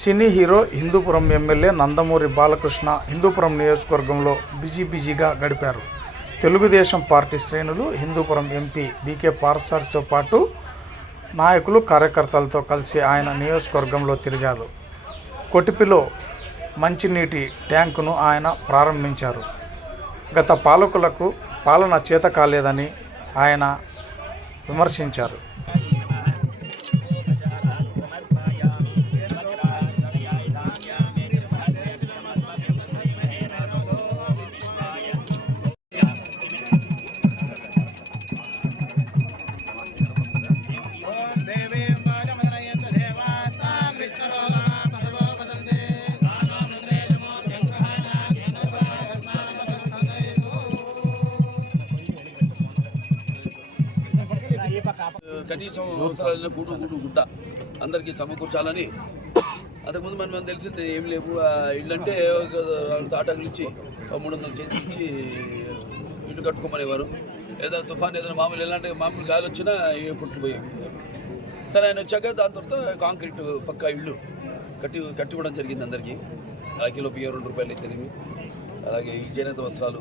Cine hero Hindupur MLA Nandamuri Balakrishna Hindupur నియోజకవర్గంలో busy బిజీగా గడిపారు. తెలుగుదేశం పార్టీ శ్రేణులు హిందూపురం ఎంపీ బీకే పారసారితో పాటు నాయకులు కార్యకర్తలతో కలిసి ఆయన నియోజకవర్గంలో తిరిగారు. కొటిపిలో మంచినీటి ట్యాంకును ఆయన ప్రారంభించారు. గత పాలకులకు పాలన చేత కాలేదని ఆయన విమర్శించారు. కనీసం అవసరాలైన గుడు గుడు గుడ్డ అందరికీ సమకూర్చాలని అంతకుముందు మనం మనకు తెలిసింది ఏం లేవు ఆ ఇల్లు అంటే ఒక ఇచ్చి ఒక మూడు వందలు చేతిచ్చి ఇల్లు కట్టుకోమనేవారు. ఏదైనా తుఫాన్ ఏదైనా మామూలు ఎలాంటి మామూలు గాలి వచ్చినా ఏ పుట్టుకుపోయేవి సరే ఆయన వచ్చాక దాని తర్వాత కాంక్రీట్ పక్కా ఇల్లు కట్టి కట్టివ్వడం జరిగింది అందరికీ. అలా కిలో బియ్యం రెండు రూపాయలు అయితేనేమి అలాగే ఈ చేనేత వస్త్రాలు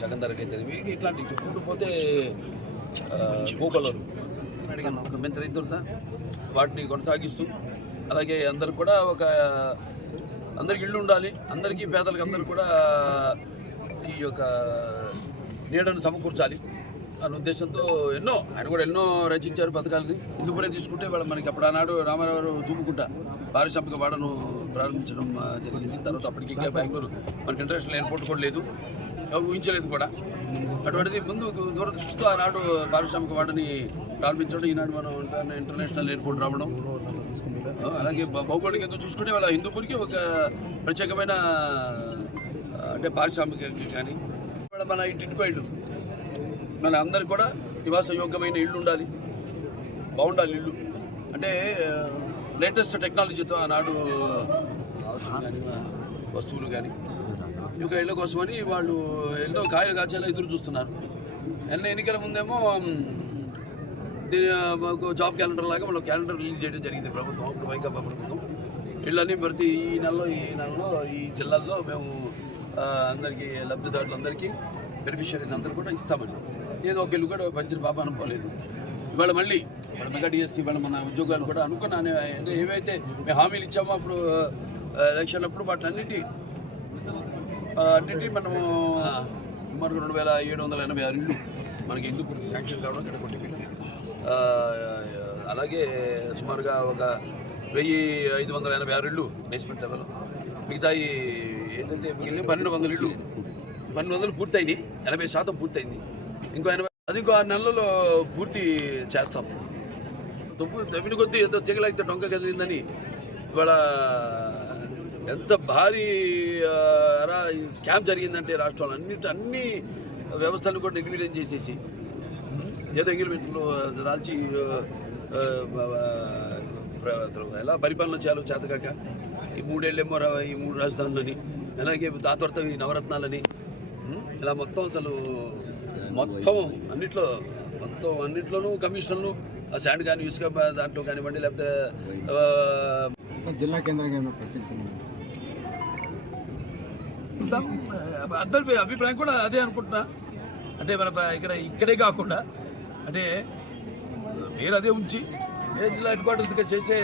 సగం ధరకు అయితేనేమి ఇట్లాంటివి. పోతే భూకలరు అడిగాను. ఒక మెంత వాటిని కొనసాగిస్తూ అలాగే అందరు కూడా ఒక అందరికి ఇల్లు ఉండాలి. అందరికీ పేదలకు అందరూ కూడా ఈ యొక్క నీడను సమకూర్చాలి అనే ఉద్దేశంతో ఎన్నో ఆయన కూడా ఎన్నో రచించారు పథకాలని. ఇందుపురే తీసుకుంటే వాళ్ళు మనకి అప్పుడు ఆనాడు రామారావు తూముకుంటా పారిశ్రామిక వాడను ప్రారంభించడం జరిగింది. తర్వాత అప్పటికి ఇంకా బెంగళూరు మనకి ఇంటర్నేషనల్ ఎయిర్పోర్ట్ కూడా లేదు. ఊహించలేదు కూడా. అటువంటిది ముందు దూరదృష్టితో ఆనాడు పారిశ్రామిక వాడిని ప్రారంభించడం ఈనాడు మనం ఇంటర్నేషనల్ ఎయిర్పోర్ట్ రావడం. అలాగే భౌగోళికంగా చూసుకుంటే వాళ్ళ హిందూపూర్కి ఒక ప్రత్యేకమైన అంటే పారిశ్రామిక కానీ ఇవాళ మన ఇంటికో ఇల్లు. మన అందరికి కూడా నివాస యోగ్యమైన ఇల్లు ఉండాలి. బాగుండాలి ఇల్లు. అంటే లేటెస్ట్ టెక్నాలజీతో ఆనాడు ఆలోచన కానీ వస్తువులు కానీ. యొక్క ఇళ్ళ కోసమని వాళ్ళు ఎన్నో కాయలు కాచేలా ఎదురు చూస్తున్నారు. ఎన్న ఎన్నికల ముందేమో దీని మాకు జాబ్ క్యాలెండర్ లాగా మనం క్యాలెండర్ రిలీజ్ చేయడం జరిగింది ప్రభుత్వం అప్పుడు వైకాపా ప్రభుత్వం. ఇళ్ళని ప్రతి ఈ నెలలో ఈ నెలలో ఈ జిల్లాల్లో మేము అందరికీ లబ్ధిదారులందరికీ బెనిఫిషరీస్ అందరూ కూడా ఇస్తామని. ఏదో ఒక ఇల్లు కూడా పంచిన పాప అనుకోలేదు. ఇవాళ మళ్ళీ ఇవాళ మెగా డిఎస్సీ ఇవాళ మన ఉద్యోగాలు కూడా అనుకున్నాను. ఏవైతే మేము హామీలు ఇచ్చామో అప్పుడు ఎలక్షన్ అప్పుడు వాటినన్నిటి అంటే మనము సుమారు రెండు వేల ఏడు వందల ఎనభై ఆరు ఇల్లు మనకి ఇల్లు శాంక్షన్ కావడం ఇక్కడ కొట్టి అలాగే సుమారుగా ఒక వెయ్యి ఐదు వందల ఎనభై ఆరు ఇళ్ళు బేస్మెంట్ లెవెల్ మిగతా ఏంటంటే మిగిలిన పన్నెండు వందల ఇళ్ళు పన్నెండు వందలు పూర్తయింది ఎనభై శాతం పూర్తయింది. ఇంకో ఎనభై అది ఇంకో ఆరు నెలల్లో పూర్తి చేస్తాం. తప్పు తప్పిన కొద్దీ ఏదో తెగలైతే డొంక కదిలిందని ఇవాళ ఎంత భారీ ఈ స్కామ్ జరిగిందంటే రాష్ట్రంలో అన్నిటి అన్ని వ్యవస్థలను కూడా నిర్వీర్యం చేసేసి ఏదో ఎంగిల్మెంట్లు రాల్చి ఎలా పరిపాలన చేయాలో చేతకాక ఈ మూడేళ్ళేమో ఈ మూడు రాజధానులని అలాగే దాతవర్త ఈ నవరత్నాలని ఇలా మొత్తం అసలు మొత్తం అన్నిట్లో మొత్తం అన్నిట్లోనూ కమిషన్లు శాండ్ కానీ ఇసుక దాంట్లో కానివ్వండి లేకపోతే జిల్లా కేంద్రంగా సమ్- uh, అందరి అభిప్రాయం కూడా అదే అనుకుంటున్నా. అంటే మన ఇక్కడ ఇక్కడే కాకుండా అంటే మీరు అదే ఉంచి ఏ జిల్లా హెడ్ క్వార్టర్స్గా చేసే